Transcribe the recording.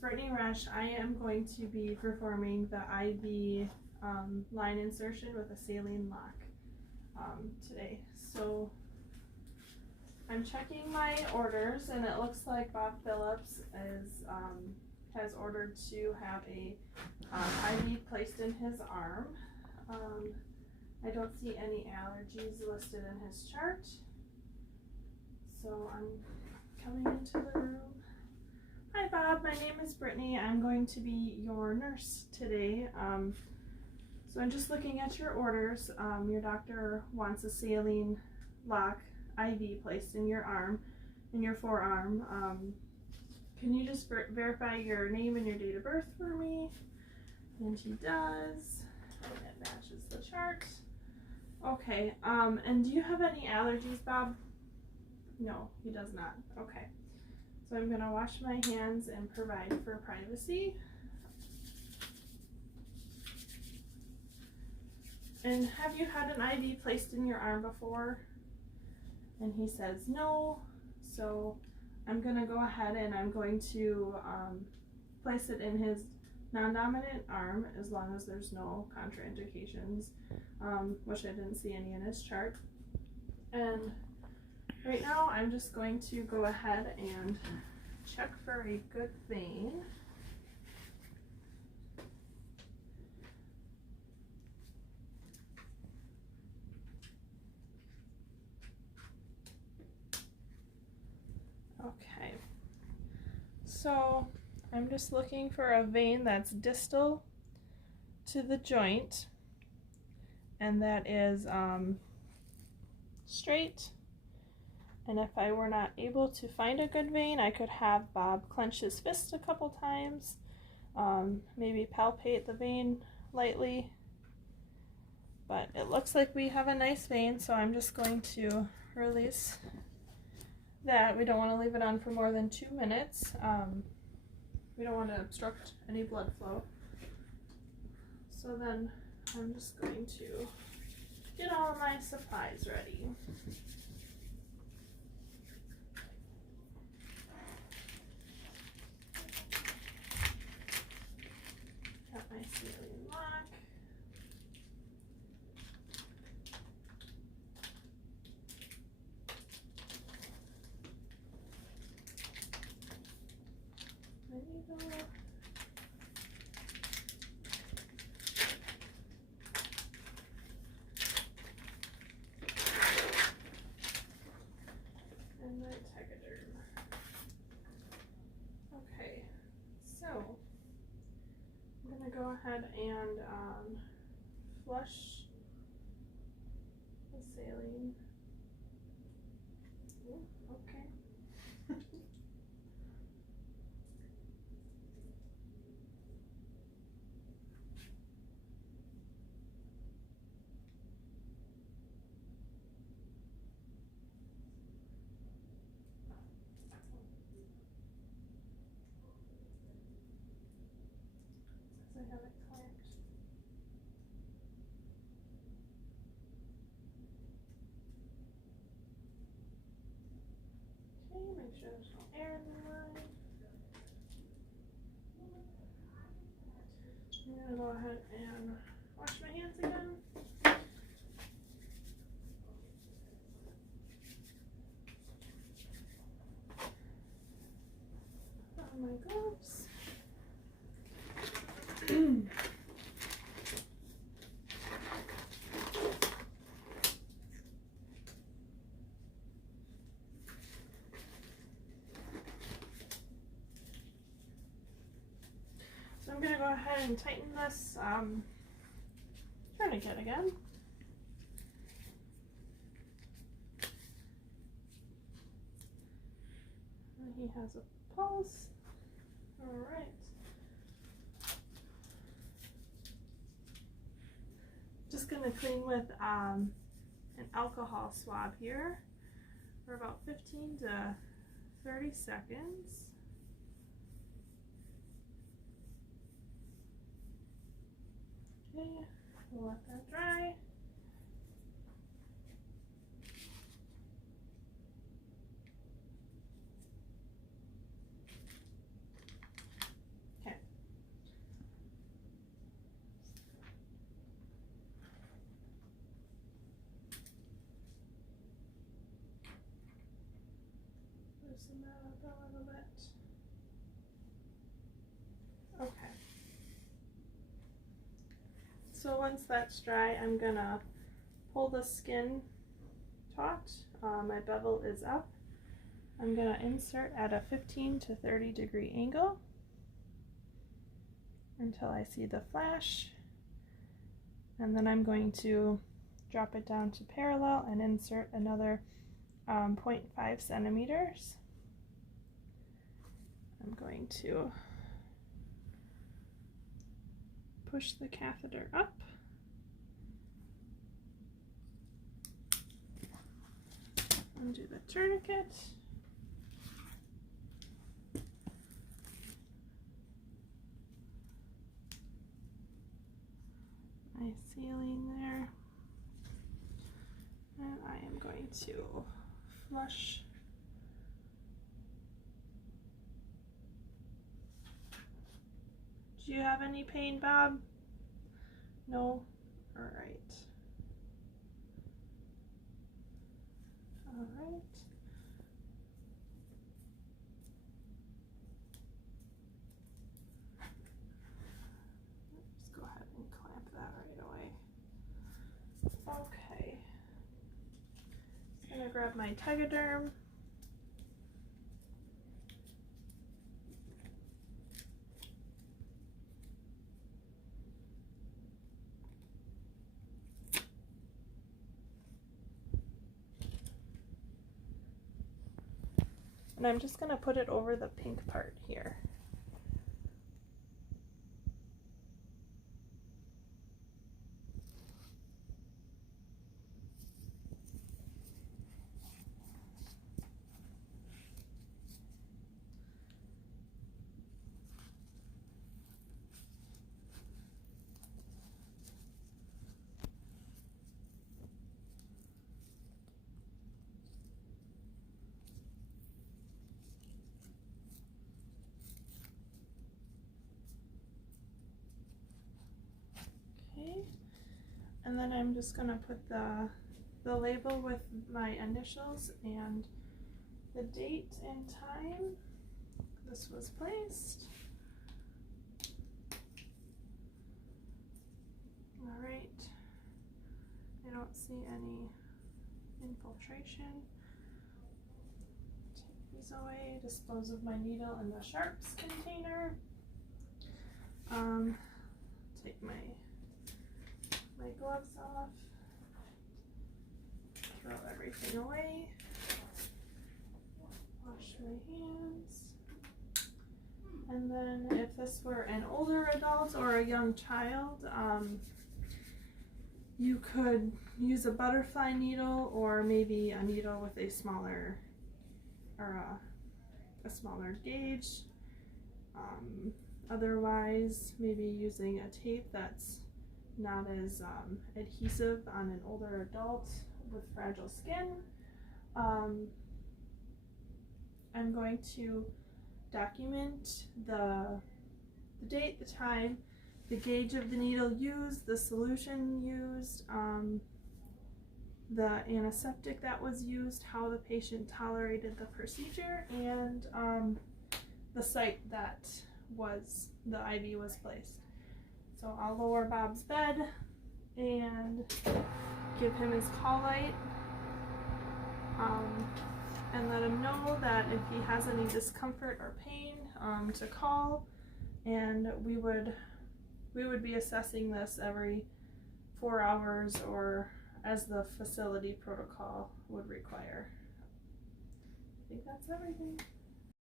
Brittany Resch. I am going to be performing the IV line insertion with a saline lock today. So I'm checking my orders, and it looks like Bob Phillips has ordered to have a IV placed in his arm. I don't see any allergies listed in his chart. So I'm coming into the room. Hi Bob, my name is Brittany. I'm going to be your nurse today. So I'm just looking at your orders. Your doctor wants a saline lock IV placed in your arm, in your forearm. Can you just verify your name and your date of birth for me? And he does. And it matches the chart. Okay, and do you have any allergies, Bob? No, he does not. Okay. So I'm going to wash my hands and provide for privacy. And have you had an IV placed in your arm before? And he says no. So I'm going to go ahead and I'm going to place it in his non-dominant arm as long as there's no contraindications, which I didn't see any in his chart. And right now I'm just going to go ahead and check for a good vein. Okay, so I'm just looking for a vein that's distal to the joint and that is straight. And if I were not able to find a good vein, I could have Bob clench his fist a couple times, maybe palpate the vein lightly. But it looks like we have a nice vein, so I'm just going to release that. We don't want to leave it on for more than 2 minutes. We don't want to obstruct any blood flow. So then I'm just going to get all of my supplies ready. Got my saline lock. My needle. And my Tegaderm. Okay, so I'm going to go ahead and flush the saline. Ooh, okay. Since I have it clamped. Okay, make sure there's no air in the line. I'm gonna go ahead and wash my hands again. Put on my gloves. So I'm going to go ahead and tighten this tourniquet again. And he has a pulse. All right. Just going to clean with an alcohol swab here for about 15 to 30 seconds. Okay, we'll let that dry. loosen that up a little bit. Okay. So once that's dry, I'm gonna pull the skin taut. My bevel is up. I'm gonna insert at a 15 to 30 degree angle until I see the flash. And then I'm going to drop it down to parallel and insert another 0.5 centimeters. I'm going to push the catheter up. Undo the tourniquet. Nice sealing there. And I am going to flush Do you have any pain, Bob? No? Alright. Alright. Let's go ahead and clamp that right away. Okay. I'm gonna grab my Tegaderm. And I'm just going to put it over the pink part here. And then I'm just going to put the label with my initials and the date and time this was placed. Alright, I don't see any infiltration. Take these away, dispose of my needle in the sharps container. Take my gloves off, throw everything away, wash my hands, and then if this were an older adult or a young child, you could use a butterfly needle or maybe a needle with a smaller or a smaller gauge. Otherwise, maybe using a tape that's not as adhesive on an older adult with fragile skin. I'm going to document the date, the time, the gauge of the needle used, the solution used, the antiseptic that was used, how the patient tolerated the procedure, and the site that the IV was placed. So I'll lower Bob's bed and give him his call light and let him know that if he has any discomfort or pain to call, and we would be assessing this every 4 hours or as the facility protocol would require. I think that's everything.